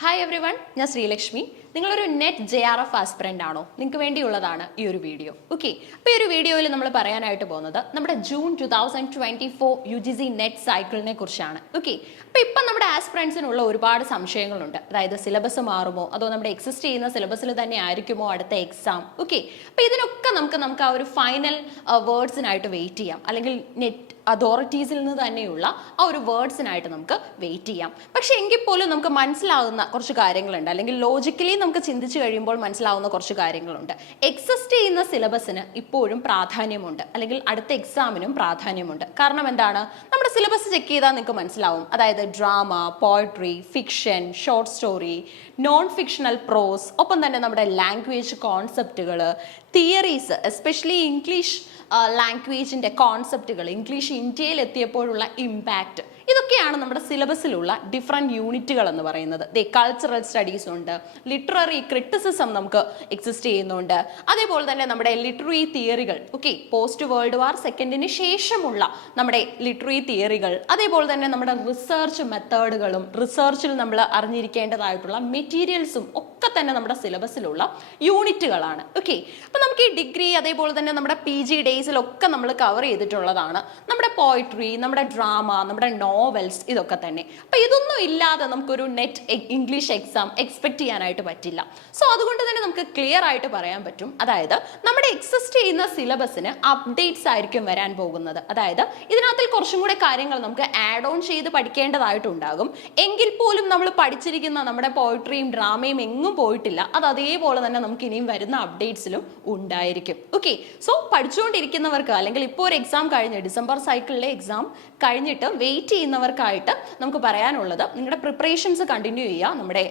Hi every one, ഞാൻ ശ്രീലക്ഷ്മി. നിങ്ങളൊരു net JRF aspirant ആണോ? നിങ്ങൾക്ക് വേണ്ടിയുള്ളതാണ് ഈ ഒരു വീഡിയോ. ഓക്കെ, അപ്പോൾ ഈ ഒരു വീഡിയോയിൽ നമ്മൾ പറയാനായിട്ട് പോകുന്നത് നമ്മുടെ ജൂൺ 2024 UGC നെറ്റ് സൈക്കിളിനെ കുറിച്ചാണ്. ഓക്കെ, അപ്പോൾ ഇപ്പം നമ്മുടെ ആസ്പിറൻസിനുള്ള ഒരുപാട് സംശയങ്ങളുണ്ട്. അതായത് സിലബസ് മാറുമോ, അതോ നമ്മുടെ എക്സിസ്റ്റ് ചെയ്യുന്ന സിലബസിൽ തന്നെ ആയിരിക്കുമോ അടുത്ത എക്സാം? ഓക്കെ, അപ്പോൾ ഇതിനൊക്കെ നമുക്ക് ആ ഒരു ഫൈനൽ വേർഡ്സിനായിട്ട് വെയിറ്റ് ചെയ്യാം, അല്ലെങ്കിൽ നെറ്റ് അതോറിറ്റീസിൽ നിന്ന് തന്നെയുള്ള ആ ഒരു വേർഡ്സിനായിട്ട് നമുക്ക് വെയിറ്റ് ചെയ്യാം. പക്ഷെ എങ്കിൽ പോലും നമുക്ക് മനസ്സിലാകുന്ന കുറച്ച് കാര്യങ്ങളുണ്ട്, അല്ലെങ്കിൽ ലോജിക്കലി നമുക്ക് ചിന്തിച്ച് കഴിയുമ്പോൾ മനസ്സിലാവുന്ന കുറച്ച് കാര്യങ്ങളുണ്ട്. എക്സിസ്റ്റ് ചെയ്യുന്ന സിലബസിന് ഇപ്പോഴും പ്രാധാന്യമുണ്ട്, അല്ലെങ്കിൽ അടുത്ത എക്സാമിനും പ്രാധാന്യമുണ്ട്. കാരണം എന്താണ്? നമ്മുടെ സിലബസ് ചെക്ക് ചെയ്താൽ നിങ്ങൾക്ക് മനസ്സിലാവും. അതായത് drama, poetry, fiction, short story, non fictional prose, ഒപ്പം തന്നെ നമ്മുടെ ലാംഗ്വേജ് കോൺസെപ്റ്റുകൾ, തിയറീസ്, എസ്പെഷ്യലി ഇംഗ്ലീഷ് ലാംഗ്വേജിൻ്റെ കോൺസെപ്റ്റുകൾ, ഇംഗ്ലീഷ് ഇന്ത്യയിൽ എത്തിയപ്പോഴുള്ള ഇമ്പാക്റ്റ്, ഇതൊക്കെയാണ് നമ്മുടെ സിലബസിലുള്ള ഡിഫറെൻറ്റ് യൂണിറ്റുകൾ എന്ന് പറയുന്നത്. കൾച്ചറൽ സ്റ്റഡീസ് ഉണ്ട്, ലിറ്റററി ക്രിറ്റിസിസം നമുക്ക് എക്സിസ്റ്റ് ചെയ്യുന്നുണ്ട്, അതേപോലെ തന്നെ നമ്മുടെ ലിറ്റററി തിയറികൾ, ഓക്കെ, പോസ്റ്റ് വേൾഡ് വാർ സെക്കൻഡിന് ശേഷമുള്ള നമ്മുടെ ലിറ്റററി തിയറികൾ, അതേപോലെ തന്നെ നമ്മുടെ റിസർച്ച് മെത്തേഡുകളും റിസർച്ചിൽ നമ്മൾ അറിഞ്ഞിരിക്കേണ്ടതായിട്ടുള്ള മെറ്റീരിയൽസും ഒക്കെ തന്നെ നമ്മുടെ സിലബസിലുള്ള യൂണിറ്റുകളാണ്. ഓക്കെ, അപ്പോൾ നമുക്ക് ഈ ഡിഗ്രി അതേപോലെ തന്നെ നമ്മുടെ PG ഡേയ്സിലൊക്കെ നമ്മൾ കവർ ചെയ്തിട്ടുള്ളതാണ് നമ്മുടെ പോയിട്രി, നമ്മുടെ ഡ്രാമ, നമ്മുടെ നോവൽസ്, ഇതൊക്കെ തന്നെ. അപ്പോൾ ഇതൊന്നും ഇല്ലാതെ നമുക്കൊരു നെറ്റ് ഇംഗ്ലീഷ് എക്സാം എക്സ്പെക്ട് ചെയ്യാനായിട്ട് പറ്റില്ല. സോ അതുകൊണ്ട് തന്നെ നമുക്ക് ക്ലിയർ ആയിട്ട് പറയാൻ പറ്റും, അതായത് നമ്മുടെ എക്സിസ്റ്റ് ചെയ്യുന്ന സിലബസിന് അപ്ഡേറ്റ്സ് ആയിരിക്കും വരാൻ പോകുന്നത്. അതായത് ഇതിനകത്തിൽ കുറച്ചും കൂടെ കാര്യങ്ങൾ നമുക്ക് ആഡ് ഓൺ ചെയ്ത് പഠിക്കേണ്ടതായിട്ടുണ്ടാകും. എങ്കിൽ പോലും നമ്മൾ പഠിച്ചിരിക്കുന്ന നമ്മുടെ പോയിട്രിയും ഡ്രാമയും എങ്ങും പോയിട്ടില്ല. അത് അതേപോലെ തന്നെ നമുക്ക് ഇനിയും വരുന്ന അപ്ഡേറ്റ്സിലും ഉണ്ടായിരിക്കും. ഓക്കെ, സോ പഠിച്ചുകൊണ്ടിരിക്കുന്നവർക്ക്, അല്ലെങ്കിൽ ഇപ്പോൾ ഒരു എക്സാം കഴിഞ്ഞ് ഡിസംബർ സൈക്കിളിലെ എക്സാം കഴിഞ്ഞിട്ട് വെയിറ്റ് ചെയ്യുന്നവർക്കായിട്ട് നമുക്ക് പറയാനുള്ളത്, നിങ്ങളുടെ പ്രിപ്പറേഷൻസ് കണ്ടിന്യൂ ചെയ്യുക. നമ്മുടെ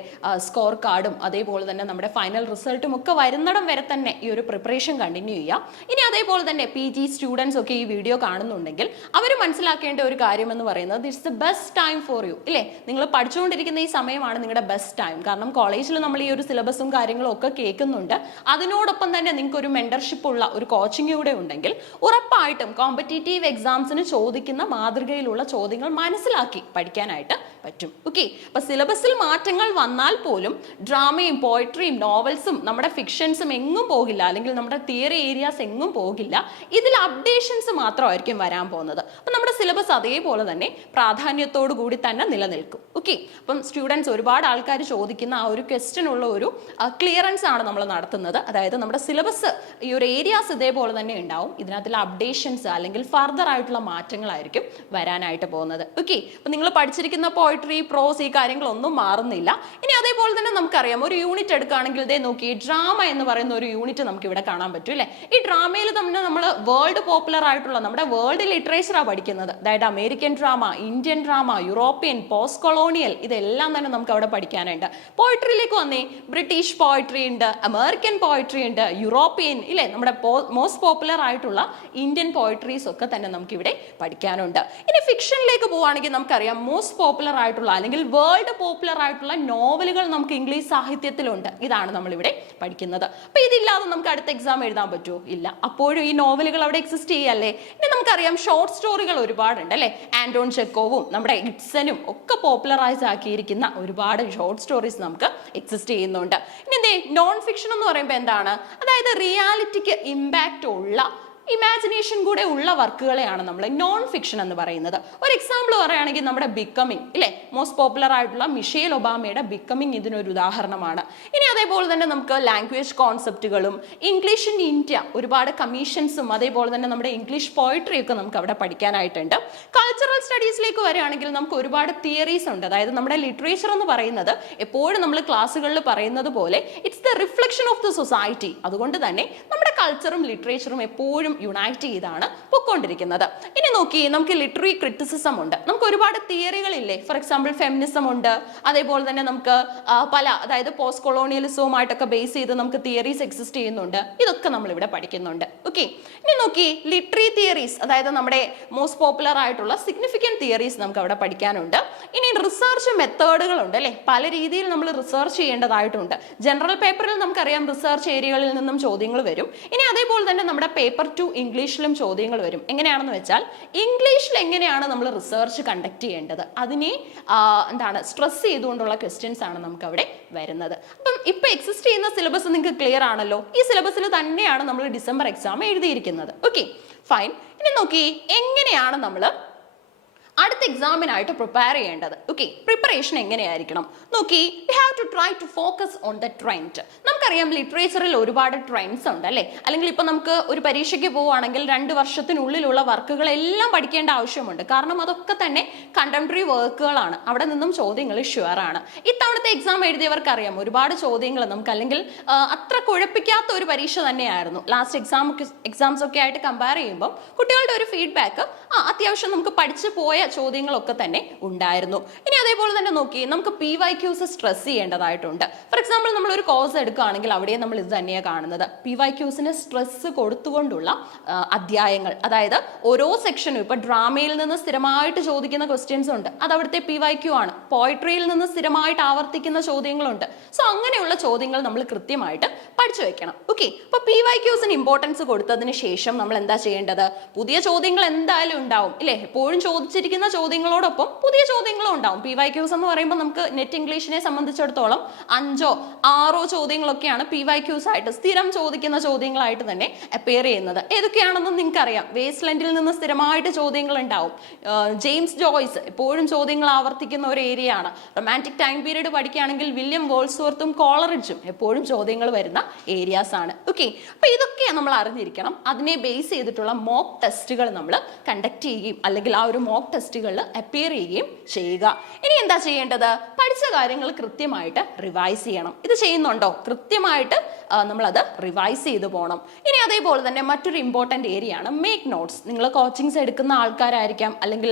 സ്കോർ കാർഡും അതേപോലെ തന്നെ നമ്മുടെ ഫൈനൽ റിസൾട്ടും ഒക്കെ വരുന്നിടം വരെ തന്നെ ഈ ഒരു പ്രിപ്പറേഷൻ കണ്ടിന്യൂ ചെയ്യുക. ഇനി അതേപോലെ തന്നെ PG സ്റ്റുഡൻസ് ഒക്കെ ഈ വീഡിയോ കാണുന്നുണ്ടെങ്കിൽ അവർ മനസ്സിലാക്കേണ്ട ഒരു കാര്യം എന്ന് പറയുന്നത്, it's the best time for you. ഇല്ലേ, നിങ്ങൾ പഠിച്ചുകൊണ്ടിരിക്കുന്ന ഈ സമയമാണ് നിങ്ങളുടെ ബെസ്റ്റ് ടൈം. കാരണം കോളേജിൽ നമ്മൾ ഈ ഒരു സിലബസും കാര്യങ്ങളും ഒക്കെ കേൾക്കുന്നുണ്ട്. അതിനോടൊപ്പം തന്നെ നിങ്ങൾക്ക് ഒരു മെന്റർഷിപ്പ് ഉള്ള ഒരു കോച്ചിങ് കൂടെ ഉണ്ടെങ്കിൽ ഉറപ്പായിട്ടും കോമ്പറ്റീറ്റീവ് എക്സാംസിന് ചോദിക്കുന്ന മാതൃകയിലുള്ള ചോദ്യങ്ങൾ മനസ്സിലാക്കി പഠിക്കാനായിട്ട് പറ്റും. ഓക്കെ, അപ്പൊ സിലബസിൽ മാറ്റങ്ങൾ വന്നാൽ പോലും ഡ്രാമയും പോയട്രിയും നോവൽസും നമ്മുടെ ഫിക്ഷൻസും എങ്ങും പോകില്ല, അല്ലെങ്കിൽ നമ്മുടെ തിയറി ഏരിയാസ് എങ്ങും പോകില്ല. ഇതിൽ അപ്ഡേഷൻസ് മാത്രമായിരിക്കും വരാൻ പോകുന്നത്. അപ്പൊ നമ്മുടെ സിലബസ് അതേപോലെ തന്നെ പ്രാധാന്യത്തോടു കൂടി തന്നെ നിലനിൽക്കും. ഓക്കെ, അപ്പം സ്റ്റുഡൻസ്, ഒരുപാട് ആൾക്കാർ ചോദിക്കുന്ന ആ ഒരു ക്വസ്റ്റ്യനുള്ള ഒരു ക്ലിയറൻസ് ആണ് നമ്മൾ നടത്തുന്നത്. അതായത് നമ്മുടെ സിലബസ് ഈ ഒരു ഏരിയാസ് ഇതേപോലെ തന്നെ ഉണ്ടാവും. ഇതിനകത്തുള്ള അപ്ഡേഷൻസ് അല്ലെങ്കിൽ ഫർദർ ആയിട്ടുള്ള മാറ്റങ്ങളായിരിക്കും വരാനായിട്ട് പോകുന്നത്. ഓക്കെ, അപ്പൊ നിങ്ങൾ പഠിച്ചിരിക്കുന്ന പോയിട്രി, പ്രോസ്, ഈ കാര്യങ്ങളൊന്നും മാറുന്നില്ല. ഇനി അതേപോലെ തന്നെ നമുക്കറിയാം, ഒരു യൂണിറ്റ് എടുക്കുകയാണെങ്കിൽ ഇതേ നോക്കി, ഡ്രാമ എന്ന് പറയുന്ന ഒരു യൂണിറ്റ് നമുക്ക് ഇവിടെ കാണാൻ പറ്റും. അല്ലേ, ഈ ഡ്രാമയിൽ തന്നെ നമ്മൾ വേൾഡ് പോപ്പുലർ ആയിട്ടുള്ള നമ്മുടെ വേൾഡ് ലിറ്ററേച്ചറാണ് പഠിക്കുന്നത്. അതായത് American drama, Indian drama, European, post colonial, ഇതെല്ലാം തന്നെ നമുക്ക് അവിടെ പഠിക്കാനുണ്ട്. പോയിട്രിയിലേക്ക് വന്നേ, ബ്രിട്ടീഷ് പോയിട്രി ഉണ്ട്, അമേരിക്കൻ പോയിട്രി ഉണ്ട്, യൂറോപ്യൻ, ഇല്ലേ, നമ്മുടെ മോസ്റ്റ് പോപ്പുലർ ആയിട്ടുള്ള ഇന്ത്യൻ പോയിട്രീസ് ഒക്കെ തന്നെ നമുക്ക് ഇവിടെ പഠിക്കാനുണ്ട്. ഇനി ഫിക്ഷനിലേക്ക് പോവുകയാണെങ്കിൽ നമുക്കറിയാം, മോസ്റ്റ് പോപ്പുലർ ആയിട്ടുള്ള അല്ലെങ്കിൽ വേൾഡ് പോപ്പുലർ ആയിട്ടുള്ള നോവലുകൾ നമുക്ക് ഇംഗ്ലീഷ് സാഹിത്യത്തിലുണ്ട്. ഇതാണ് നമ്മളിവിടെ പഠിക്കുന്നത്. അപ്പൊ ഇതില്ലാതെ നമുക്ക് അടുത്ത എക്സാം എഴുതാൻ പറ്റുമോ? ഇല്ല. അപ്പോഴും ഈ നോവലുകൾ അവിടെ എക്സിസ്റ്റ് ചെയ്യല്ലേ. ഇനി നമുക്കറിയാം, ഷോർട്ട് സ്റ്റോറികൾ ഒരുപാടുണ്ട്. അല്ലെ, ആന്റോൺ ചെക്കോവും നമ്മുടെ ഇബ്സനും ഒക്കെ പോപ്പുലറൈസ് ആക്കിയിരിക്കുന്ന ഒരുപാട് ഷോർട്ട് സ്റ്റോറീസ് നമുക്ക് എക്സിസ്റ്റ് ചെയ്യുന്നുണ്ട്. ഇനി എന്തേ നോൺ ഫിക്ഷൻ എന്ന് പറയുമ്പോൾ എന്താണ്? അതായത് റിയാലിറ്റിക്ക് ഇമ്പാക്റ്റ് ഉള്ള, ഇമാജിനേഷൻ കൂടെ ഉള്ള വർക്കുകളെയാണ് നമ്മൾ നോൺ ഫിക്ഷൻ എന്ന് പറയുന്നത്. ഒരു എക്സാമ്പിൾ പറയുകയാണെങ്കിൽ നമ്മുടെ ബിക്കമിങ്, ഇല്ലേ, മോസ്റ്റ് പോപ്പുലർ ആയിട്ടുള്ള മിഷേൽ ഒബാമയുടെ ബിക്കമിങ് ഇതിനൊരു ഉദാഹരണമാണ്. ഇനി അതേപോലെ തന്നെ നമുക്ക് ലാംഗ്വേജ് കോൺസെപ്റ്റുകളും ഇംഗ്ലീഷ് ഇൻ ഇന്ത്യ, ഒരുപാട് കമ്മീഷൻസും അതേപോലെ തന്നെ നമ്മുടെ ഇംഗ്ലീഷ് പോയിട്രി ഒക്കെ നമുക്ക് അവിടെ പഠിക്കാനായിട്ടുണ്ട്. കൾച്ചറൽ സ്റ്റഡീസിലേക്ക് വരികയാണെങ്കിൽ നമുക്ക് ഒരുപാട് തിയറീസ് ഉണ്ട്. അതായത് നമ്മുടെ ലിറ്ററേച്ചർ എന്ന് പറയുന്നത് എപ്പോഴും നമ്മൾ ക്ലാസ്സുകളിൽ പറയുന്നത് പോലെ it's the reflection of the society. അതുകൊണ്ട് തന്നെ നമ്മുടെ കൾച്ചറും ലിറ്ററേച്ചറും എപ്പോഴും യുണൈറ്റ് ചെയ്താണ് പൊയ്ക്കൊണ്ടിരിക്കുന്നത്. ഇനി നോക്കി, നമുക്ക് ലിറ്റററി ക്രിറ്റിസിസം ഉണ്ട്. നമുക്ക് ഒരുപാട് തിയറികളില്ലേ. ഫോർ എക്സാമ്പിൾ ഫെമിനിസം ഉണ്ട്, അതേപോലെ തന്നെ നമുക്ക് പല, അതായത് പോസ്റ്റ് കൊളോണിയലിസവുമായിട്ടൊക്കെ ബേസ് ചെയ്ത് നമുക്ക് തിയറീസ് എക്സിസ്റ്റ് ചെയ്യുന്നുണ്ട്. ഇതൊക്കെ നമ്മൾ ഇവിടെ പഠിക്കുന്നുണ്ട്. ഓക്കെ, ഇനി നോക്കി, ലിറ്റററി തിയറീസ്, അതായത് നമ്മുടെ മോസ്റ്റ് പോപ്പുലർ ആയിട്ടുള്ള സിഗ്നിഫിക്കൻറ്റ് തിയറീസ് നമുക്ക് അവിടെ പഠിക്കാനുണ്ട്. ഇനി റിസർച്ച് മെത്തേഡുകളുണ്ട്. അല്ലെ, പല രീതിയിൽ നമ്മൾ റിസർച്ച് ചെയ്യേണ്ടതായിട്ടുണ്ട്. ജനറൽ പേപ്പറിൽ നമുക്കറിയാം റിസർച്ച് ഏരിയകളിൽ നിന്നും ചോദ്യങ്ങൾ വരും. ഇനി അതേപോലെ തന്നെ നമ്മുടെ പേപ്പർ 2 ഇംഗ്ലീഷിലും ചോദ്യങ്ങൾ വരും. എങ്ങനെയാണെന്ന് വെച്ചാൽ ഇംഗ്ലീഷിൽ എങ്ങനെയാണ് നമ്മൾ റിസർച്ച് കണ്ടക്ട് ചെയ്യേണ്ടത് അതിനെ സ്ട്രെസ് ചെയ്തുകൊണ്ടുള്ള ക്വസ്റ്റ്യൻസ് ആണ് നമുക്ക് അവിടെ വരുന്നത്. അപ്പം ഇപ്പൊ എക്സിസ്റ്റ് ചെയ്യുന്ന സിലബസ് നിങ്ങൾക്ക് ക്ലിയർ ആണല്ലോ. ഈ സിലബസിൽ തന്നെയാണ് നമ്മൾ ഡിസംബർ എക്സാം എഴുതിയിരിക്കുന്നത്. Okay, fine. ഇനി നോക്കി എങ്ങനെയാണ് നമ്മൾ അടുത്ത എക്സാമിനായിട്ട് പ്രിപ്പയർ ചെയ്യേണ്ടത്. ഓക്കെ, പ്രിപ്പറേഷൻ എങ്ങനെയായിരിക്കണം നോക്കി. We have to try to focus on the trend. നമുക്കറിയാം ലിറ്ററേച്ചറിൽ ഒരുപാട് ട്രെൻഡ്സ് ഉണ്ട് അല്ലേ. അല്ലെങ്കിൽ ഇപ്പൊ നമുക്ക് ഒരു പരീക്ഷയ്ക്ക് പോവുകയാണെങ്കിൽ 2 വർഷത്തിനുള്ളിലുള്ള വർക്കുകളെല്ലാം പഠിക്കേണ്ട ആവശ്യമുണ്ട്. കാരണം അതൊക്കെ തന്നെ കണ്ടംപററി വർക്കുകളാണ്. അവിടെ നിന്നും ചോദ്യങ്ങൾ ഷുവർ ആണ്. ഇത്തവണത്തെ എക്സാം എഴുതിയവർക്ക് അറിയാം ഒരുപാട് ചോദ്യങ്ങൾ നമുക്ക് അല്ലെങ്കിൽ അത്ര കുഴപ്പിക്കാത്ത ഒരു പരീക്ഷ തന്നെയായിരുന്നു. ലാസ്റ്റ് എക്സാംസ് ഒക്കെ ആയിട്ട് കമ്പയർ ചെയ്യുമ്പോൾ കുട്ടികളുടെ ഒരു ഫീഡ്ബാക്ക് അത്യാവശ്യം നമുക്ക് പഠിച്ചു പോയ ചോദ്യങ്ങളൊക്കെ തന്നെ ഉണ്ടായിരുന്നു. ഇനി അതേപോലെ തന്നെ നോക്കി നമുക്ക് PYQs സ്ട്രെസ് ചെയ്യേണ്ടതായിട്ടുണ്ട്. ഫോർ എക്സാമ്പിൾ നമ്മൾ ഒരു കോഴ്സ് എടുക്കുകയാണെങ്കിൽ അവിടെ നമ്മൾ ഇത് തന്നെയാണ് കാണുന്നത്. PYQsന് സ്ട്രെസ് കൊടുത്തുകൊണ്ടുള്ള അധ്യായങ്ങൾ, അതായത് ഓരോ സെക്ഷനും ഇപ്പൊ ഡ്രാമയിൽ നിന്ന് സ്ഥിരമായിട്ട് ചോദിക്കുന്ന ക്വസ്റ്റ്യൻസ് ഉണ്ട്, അത് അവിടുത്തെ PYQ ആണ്. പോയിട്രിയിൽ നിന്ന് സ്ഥിരമായിട്ട് ആവർത്തിക്കുന്ന ചോദ്യങ്ങളുണ്ട്. സോ അങ്ങനെയുള്ള ചോദ്യങ്ങൾ നമ്മൾ കൃത്യമായിട്ട് പഠിച്ചു വെക്കണം. ഓക്കെ, അപ്പൊ PYQsന് ഇമ്പോർട്ടൻസ് കൊടുത്തതിന് ശേഷം നമ്മൾ എന്താ ചെയ്യേണ്ടത്? പുതിയ ചോദ്യങ്ങൾ എന്തായാലും ഉണ്ടാവും ഇല്ലേ. എപ്പോഴും ചോദിച്ചിരിക്കുന്ന ചോദ്യങ്ങളോടൊപ്പം പുതിയ ചോദ്യങ്ങളും ഉണ്ടാവും. PYQs എന്ന് പറയുമ്പോൾ നമുക്ക് നെറ്റ് ഇംഗ്ലീഷിനെ സംബന്ധിച്ചിടത്തോളം 5 or 6 ചോദ്യങ്ങളൊക്കെയാണ് PYQs ആയിട്ട് സ്ഥിരം ചോദിക്കുന്ന ചോദ്യങ്ങളായിട്ട് തന്നെ അപ്പിയർ ചെയ്യുന്നത്. ഏതൊക്കെയാണെന്ന് നിങ്ങൾക്ക് അറിയാം. വേസ്റ്റ്ലൻഡിൽ നിന്ന് സ്ഥിരമായിട്ട് ചോദ്യങ്ങൾ ഉണ്ടാവും. ജെയിംസ് ജോയ്സ് എപ്പോഴും ചോദ്യങ്ങൾ ആവർത്തിക്കുന്ന ഒരു ഏരിയ ആണ്. റൊമാൻറ്റിക് ടൈം പീരീഡ് പഠിക്കുകയാണെങ്കിൽ വില്യം വോൾസ്വർത്തും കോളറിഡ്ജും എപ്പോഴും ചോദ്യങ്ങൾ വരുന്ന ഏരിയാസ് ആണ്. ഓക്കെ, അപ്പൊ ഇതൊക്കെ നമ്മൾ അറിഞ്ഞിരിക്കണം. അതിനെ ബേസ് ചെയ്തിട്ടുള്ള മോക്ക് ടെസ്റ്റുകൾ നമ്മൾ കണ്ടക്ട് ചെയ്യുകയും അല്ലെങ്കിൽ ആ ഒരു മോക്ക് ടെസ്റ്റുകളിൽ അപ്പിയർ ചെയ്യുകയും ചെയ്യുക. ഇനി എന്താ ചെയ്യേണ്ടത്? പഠിച്ച കാര്യങ്ങൾ കൃത്യമായിട്ട് റിവൈസ് ചെയ്യണം. ഇത് ചെയ്യുന്നുണ്ടോ? കൃത്യമായിട്ട് നമ്മളത് റിവൈസ് ചെയ്തു പോകണം. ഇനി അതേപോലെ തന്നെ മറ്റൊരു ഇമ്പോർട്ടൻ്റ് ഏരിയ ആണ് മേക്ക് നോട്ട്സ്. നിങ്ങൾ കോച്ചിങ്സ് എടുക്കുന്ന ആൾക്കാരായിരിക്കാം, അല്ലെങ്കിൽ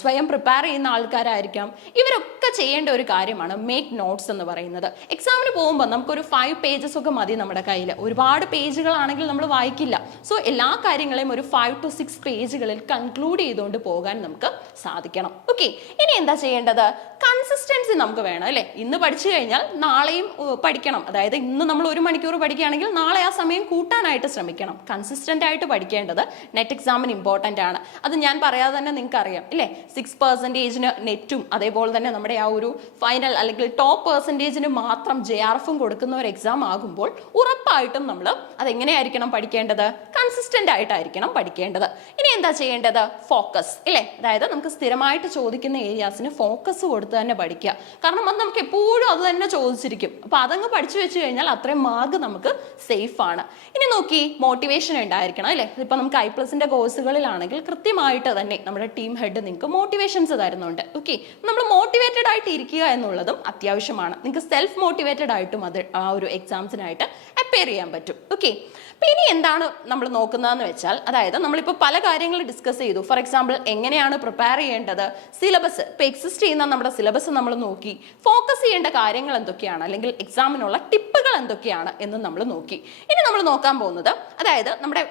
സ്വയം പ്രിപ്പയർ ചെയ്യുന്ന ആൾക്കാരായിരിക്കാം. ഇവരൊക്കെ ചെയ്യേണ്ട ഒരു കാര്യമാണ് മേക്ക് നോട്ട്സ് എന്ന് പറയുന്നത്. എക്സാമിന് പോകുമ്പോൾ നമുക്കൊരു 5 pages ഒക്കെ മതി നമ്മുടെ കയ്യിൽ. ഒരുപാട് പേജുകളാണെങ്കിൽ നമ്മൾ വായിക്കില്ല. സോ എല്ലാ കാര്യങ്ങളെയും ഒരു 5 to 6 പേജുകളിൽ കൺക്ലൂഡ് ചെയ്തുകൊണ്ട് പോകാൻ നമുക്ക് സാധിക്കണം. ഓക്കെ, ഇനി എന്താ ചെയ്യേണ്ടത്? കൺസിസ്റ്റൻസി നമുക്ക് വേണം അല്ലേ. ഇന്ന് പഠിച്ചു കഴിഞ്ഞാൽ നാളെയും പഠിക്കണം. അതായത് ഇന്ന് നമ്മൾ 1 മണിക്കൂർ പഠിക്കുകയാണെങ്കിൽ നാളെ ആ സമയം കൂട്ടാനായിട്ട് ശ്രമിക്കണം. കൺസിസ്റ്റന്റ് ആയിട്ട് പഠിക്കേണ്ടത് നെറ്റ് എക്സാമിന് ഇമ്പോർട്ടൻ്റ് ആണ്. അത് ഞാൻ പറയാതെ തന്നെ നിങ്ങൾക്ക് അറിയാം ഇല്ലേ. 6% നെറ്റും അതേപോലെ തന്നെ നമ്മുടെ ആ ഒരു ഫൈനൽ അല്ലെങ്കിൽ ടോപ്പ് പെർസെൻറ്റേജിന് മാത്രം JRFും കൊടുക്കുന്ന ഒരു എക്സാം ആകുമ്പോൾ ഉറപ്പായിട്ടും നമ്മൾ അതെങ്ങനെയായിരിക്കണം പഠിക്കേണ്ടത്? കൺസിസ്റ്റന്റ് ആയിട്ടായിരിക്കണം പഠിക്കേണ്ടത്. ഇനി എന്താ ചെയ്യേണ്ടത്? ഫോക്കസ് ഇല്ലേ. അതായത് നമുക്ക് സ്ഥിരമായിട്ട് ചോദിക്കുന്ന ഏരിയാസിന് ഫോക്കസ് കൊടുത്ത് തന്നെ പഠിക്കുക. കാരണം അത് നമുക്ക് എപ്പോഴും അത് തന്നെ ചോദിച്ചിരിക്കും. അപ്പൊ അതങ്ങ് പഠിച്ചു വെച്ച് കഴിഞ്ഞാൽ അത്രയും മാർക്ക് നമുക്ക് സേഫ് ആണ്. ഇനി നോക്കി മോട്ടിവേഷൻ ഉണ്ടായിരിക്കണം അല്ലേ. ഇപ്പൊ നമുക്ക് I+ന്റെ കോഴ്സുകളിലാണെങ്കിൽ കൃത്യമായിട്ട് തന്നെ നമ്മുടെ ടീം ഹെഡ് നിങ്ങൾക്ക് മോട്ടിവേഷൻസ് തരുന്നുണ്ട്. ഓക്കെ, നമ്മൾ മോട്ടിവേറ്റഡ് ആയിട്ട് ഇരിക്കുക എന്നുള്ളതും അത്യാവശ്യമാണ്. നിങ്ങൾക്ക് സെൽഫ് മോട്ടിവേറ്റഡ് ആയിട്ടും അത് ആ ഒരു എക്സാംസിനായിട്ട് അപ്പിയർ ചെയ്യാൻ പറ്റും. ഓക്കെ, അപ്പൊ ഇനി എന്താണ് നമ്മൾ നോക്കുന്നതെന്ന് വെച്ചാൽ, അതായത് നമ്മളിപ്പോൾ പല കാര്യങ്ങൾ ഡിസ്കസ് ചെയ്തു. ഫോർ എക്സാമ്പിൾ എങ്ങനെയാണ് പ്രിപ്പയർ ചെയ്യേണ്ടത്, സിലബസ് ഇപ്പൊ എക്സിസ്റ്റ് ചെയ്യുന്ന നമ്മുടെ സിലബസ് നമ്മൾ നോക്കി, ഫോക്കസ് ചെയ്യേണ്ട കാര്യങ്ങൾ എന്തൊക്കെയാണ്, അല്ലെങ്കിൽ എക്സാമിനുള്ള ടിപ്പുകൾ എന്തൊക്കെയാണ് എന്ന് നമ്മൾ നോക്കി. ഇനി നമ്മൾ നോക്കാൻ പോകുന്നത്, അതായത് നമ്മുടെ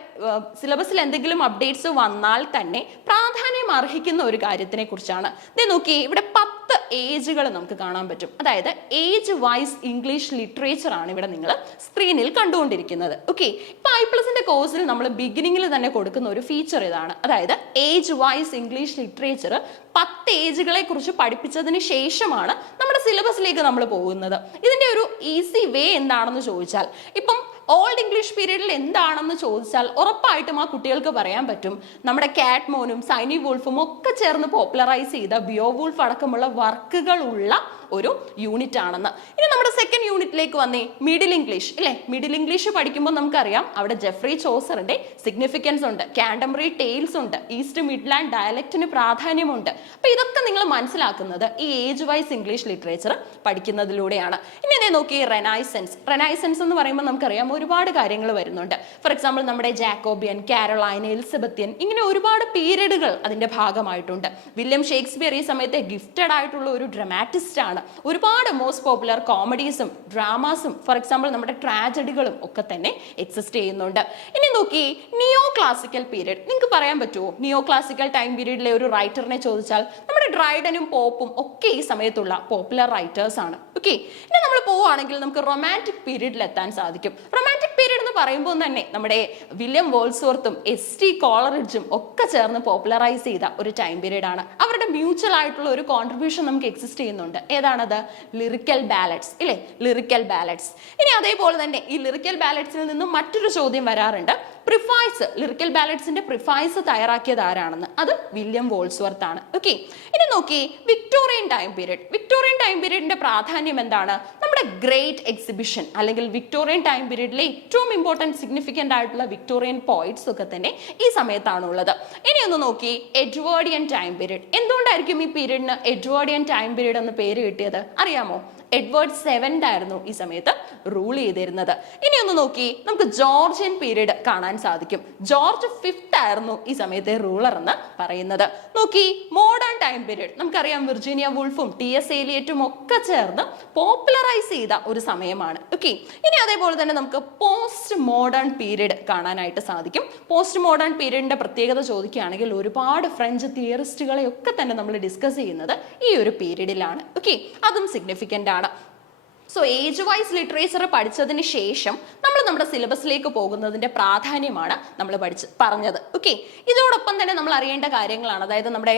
സിലബസിൽ എന്തെങ്കിലും അപ്ഡേറ്റ്സ് വന്നാൽ തന്നെ പ്രാധാന്യം അർഹിക്കുന്ന ഒരു കാര്യത്തിനെ കുറിച്ചാണ്. ഇത് നോക്കി, ഇവിടെ 10 ഏജുകൾ നമുക്ക് കാണാൻ പറ്റും. അതായത് ഏജ് വൈസ് ഇംഗ്ലീഷ് ലിറ്ററേച്ചർ ആണ് ഇവിടെ നിങ്ങൾ സ്ക്രീനിൽ കണ്ടുകൊണ്ടിരിക്കുന്നത്. ഓക്കെ, ഇപ്പൊ I+ന്റെ കോഴ്സിൽ നമ്മൾ ബിഗിനിങ്ങിൽ തന്നെ കൊടുക്കുന്ന ഒരു ഫീച്ചർ ഇതാണ്. അതായത് ഏജ് വൈസ് ഇംഗ്ലീഷ് ലിറ്ററേച്ചർ 10 ഏജുകളെ കുറിച്ച് പഠിപ്പിച്ചതിന് ശേഷമാണ് നമ്മുടെ സിലബസിലേക്ക് നമ്മൾ പോകുന്നത്. ഇതിന്റെ ഒരു ഈസി വേ എന്താണെന്ന് ചോദിച്ചാൽ, ഇപ്പം ഓൾഡ് ഇംഗ്ലീഷ് പീരീഡിൽ എന്താണെന്ന് ചോദിച്ചാൽ ഉറപ്പായിട്ടും ആ കുട്ടികൾക്ക് പറയാൻ പറ്റും നമ്മുടെ കാറ്റ്മോനും സൈനി വൂൾഫും ഒക്കെ ചേർന്ന് പോപ്പുലറൈസ് ചെയ്ത ബിയോവൂൾഫ് അടക്കമുള്ള വർക്കുകൾ ഉള്ള ഒരു യൂണിറ്റ് ആണെന്ന്. ഇനി നമ്മുടെ സെക്കൻഡ് യൂണിറ്റിലേക്ക് വന്നേ, മിഡിൽ ഇംഗ്ലീഷ് ഇല്ലേ. മിഡിൽ ഇംഗ്ലീഷ് പഠിക്കുമ്പോൾ നമുക്കറിയാം അവിടെ ജെഫ്രി ചോസറിന്റെ സിഗ്നിഫിക്കൻസ് ഉണ്ട്, കാൻഡംബറി ടെയിൽസ് ഉണ്ട്, ഈസ്റ്റ് മിഡ്ലാൻഡ് ഡയലക്റ്റിന് പ്രാധാന്യമുണ്ട്. അപ്പൊ ഇതൊക്കെ നിങ്ങൾ മനസ്സിലാക്കുന്നത് ഈ ഏജ് വൈസ് ഇംഗ്ലീഷ് ലിറ്ററേച്ചർ പഠിക്കുന്നതിലൂടെയാണ്. ഇനി എന്നെ നോക്കി, റെനൈസൻസ് എന്ന് പറയുമ്പോൾ നമുക്കറിയാം ഒരുപാട് കാര്യങ്ങൾ വരുന്നുണ്ട്. ഫോർ എക്സാമ്പിൾ നമ്മുടെ ജാക്കോബിയൻ, കാരോലൈൻ, എലിസബത്തിയൻ, ഇങ്ങനെ ഒരുപാട് പീരീഡുകൾ അതിന്റെ ഭാഗമായിട്ടുണ്ട്. വില്യം ഷേക്സ്പിയർ ഈ സമയത്തെ ഗിഫ്റ്റഡ് ആയിട്ടുള്ള ഒരു ഡ്രമാറ്റിസ്റ്റ് ആണ്. ഒരുപാട് മോസ്റ്റ് പോപ്പുലർ കോമഡീസും ഡ്രാമാസും ഫോർ എക്സാമ്പിൾ നമ്മുടെ ട്രാജഡികളും ഒക്കെ തന്നെ എക്സിസ്റ്റ് ചെയ്യുന്നുണ്ട്. ഇനി നോക്കി, നിയോ ക്ലാസിക്കൽ പീരീഡ്. നിങ്ങൾക്ക് പറയാൻ പറ്റുമോ നിയോ ക്ലാസിക്കൽ ടൈം പീരീഡിലെ ഒരു റൈറ്ററിനെ ചോദിച്ചാൽ? നമ്മുടെ ഡ്രൈഡനും പോപ്പും ഒക്കെ ഈ സമയത്തുള്ള പോപ്പുലർ റൈറ്റേഴ്സ് ആണ്. ഓക്കെ, ഇനി നമ്മൾ പോവുകയാണെങ്കിൽ നമുക്ക് റൊമാൻറ്റിക് പീരീഡിൽ എത്താൻ സാധിക്കും. റൊമാൻറ്റിക് പീരീഡ് എന്ന് പറയുമ്പോൾ തന്നെ നമ്മുടെ വില്യം വേൾഡ്സ്വർത്തും ST കോളറിഡ്ജും ഒക്കെ ചേർന്ന് പോപ്പുലറൈസ് ചെയ്ത ഒരു ടൈം പീരീഡ് ആണ്. അവരുടെ മ്യൂച്വൽ ആയിട്ടുള്ള ഒരു കോൺട്രിബ്യൂഷൻ നമുക്ക് എക്സിസ്റ്റ് ചെയ്യുന്നുണ്ട്. ഏതാണത്? ലിറിക്കൽ ബാലഡ്സ് ഇല്ലേ, ലിറിക്കൽ ബാലഡ്സ്. ഇനി അതേപോലെ തന്നെ ഈ ലിറിക്കൽ ബാലഡ്സിൽ നിന്നും മറ്റൊരു ചോദ്യം വരാറുണ്ട്. പ്രിഫൈസ്, ലിറിക്കൽ ബാലഡ്സിന്റെ പ്രിഫൈസ് തയ്യാറാക്കിയത് ആരാണെന്ന്. അത് വില്യം വേൾഡ്സ്വർത്ത് ആണ്. ഓക്കെ, ഇനി നോക്കി Victorian time period. Victorian time പീരീഡിന്റെ പ്രാധാന്യം എന്താണ്? നമ്മുടെ ഗ്രേറ്റ് എക്സിബിഷൻ അല്ലെങ്കിൽ വിക്ടോറിയൻ ടൈം പീരീഡിലെ ഏറ്റവും ഇമ്പോർട്ടൻറ്റ് സിഗ്നിഫിക്കൻ്റ് ആയിട്ടുള്ള വിക്ടോറിയൻ പോയിറ്റ്സ് ഒക്കെ തന്നെ ഈ സമയത്താണുള്ളത്. ഇനി ഒന്ന് നോക്കി എഡ്വേർഡിയൻ ടൈം പീരീഡ്. എന്തുകൊണ്ടായിരിക്കും ഈ പീരീഡിന് എഡ്വേർഡിയൻ ടൈം പീരീഡ് എന്ന് പേര് കിട്ടിയത് അറിയാമോ? എഡ്വേർഡ് 7th ആയിരുന്നു ഈ സമയത്ത് റൂൾ ചെയ്തിരുന്നത്. ഇനി ഒന്ന് നോക്കി നമുക്ക് ജോർജിയൻ പീരീഡ് കാണാൻ സാധിക്കും. ജോർജ് 5th ആയിരുന്നു ഈ സമയത്തെ റൂളർ എന്ന് പറയുന്നത്. നോക്കി മോഡേൺ ടൈം പീരീഡ് നമുക്കറിയാം, വിർജീനിയ വുൾഫും TS എലിയറ്റും ഒക്കെ ചേർന്ന് പോപ്പുലറൈസ് ചെയ്ത ഒരു സമയമാണ്. ഓക്കെ, ഇനി അതേപോലെ തന്നെ നമുക്ക് പോസ്റ്റ് മോഡേൺ പീരീഡ് കാണാനായിട്ട് സാധിക്കും. പോസ്റ്റ് മോഡേൺ പീരീഡിന്റെ പ്രത്യേകത ചോദിക്കുകയാണെങ്കിൽ ഒരുപാട് ഫ്രഞ്ച് തിയറിസ്റ്റുകളെ ഒക്കെ തന്നെ നമ്മൾ ഡിസ്കസ് ചെയ്യുന്നത് ഈ ഒരു പീരീഡിലാണ്. ഓക്കെ, അതും സിഗ്നിഫിക്കൻ്റ് ആണ്. സോ ഏജ് വൈസ് ലിറ്ററേച്ചർ പഠിച്ചതിന് ശേഷം നമ്മൾ നമ്മുടെ സിലബസിലേക്ക് പോകുന്നതിന്റെ പ്രാധാന്യമാണ് നമ്മൾ പറഞ്ഞത്. ഓക്കെ, ഇതോടൊപ്പം തന്നെ നമ്മൾ അറിയേണ്ട കാര്യങ്ങളാണ്. അതായത് നമ്മുടെ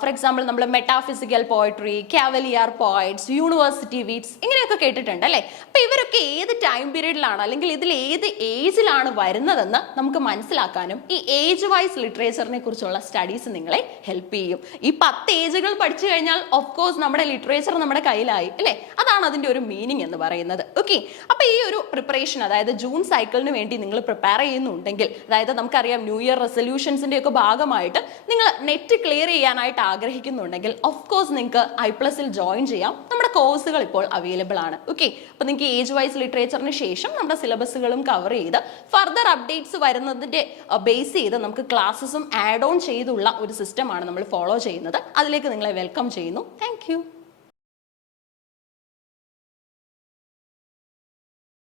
ഫോർ എക്സാമ്പിൾ നമ്മൾ metaphysical poetry, Cavalier poets, university wits ഇങ്ങനെയൊക്കെ കേട്ടിട്ടുണ്ട് അല്ലേ. അപ്പൊ ഇവരൊക്കെ ഏത് ടൈം പീരീഡിലാണ് അല്ലെങ്കിൽ ഇതിൽ ഏത് ഏജിലാണ് വരുന്നതെന്ന് നമുക്ക് മനസ്സിലാക്കാനും ഈ ഏജ് വൈസ് ലിറ്ററേച്ചറിനെ കുറിച്ചുള്ള സ്റ്റഡീസ് നിങ്ങളെ ഹെൽപ്പ് ചെയ്യും. ഈ 10 ഏജുകൾ പഠിച്ചു കഴിഞ്ഞാൽ ഓഫ് കോഴ്സ് നമ്മുടെ ലിറ്ററേച്ചർ നമ്മുടെ കയ്യിലായി അല്ലേ. അതാണ് അതിന്റെ ഒരു മീനിങ് എന്ന് പറയുന്നത്. ഓക്കെ, അപ്പൊ ഈ ഒരു പ്രിപ്പറേഷൻ, അതായത് ജൂൺ സൈക്കിളിന് വേണ്ടി നിങ്ങൾ പ്രിപ്പയർ ചെയ്യുന്നുണ്ടെങ്കിൽ, അതായത് നമുക്കറിയാം ന്യൂ ഇയർ റെസൊല്യൂഷൻസിന്റെ ഒക്കെ ഭാഗമായിട്ട് നിങ്ങൾ നെറ്റ് ക്ലിയർ ചെയ്യാനായിട്ട് ആഗ്രഹിക്കുന്നുണ്ടെങ്കിൽ ഓഫ് കോഴ്സ് നിങ്ങൾക്ക് I+ൽ ജോയിൻ ചെയ്യാം. നമ്മുടെ കോഴ്സുകൾ ഇപ്പോൾ അവൈലബിൾ ആണ്. ഓക്കെ, അപ്പൊ നിങ്ങൾക്ക് ഏജ് വൈസ് ലിറ്ററേച്ചറിന് ശേഷം നമ്മുടെ സിലബസുകളും കവർ ചെയ്ത് ഫർദർ അപ്ഡേറ്റ്സ് വരുന്നതിന്റെ ബേസ് ചെയ്ത് നമുക്ക് ക്ലാസ്സസും ആഡ് ഓൺ ചെയ്തുള്ള ഒരു സിസ്റ്റമാണ് നമ്മൾ ഫോളോ ചെയ്യുന്നത്. അതിലേക്ക് നിങ്ങളെ വെൽക്കം ചെയ്യുന്നു. താങ്ക്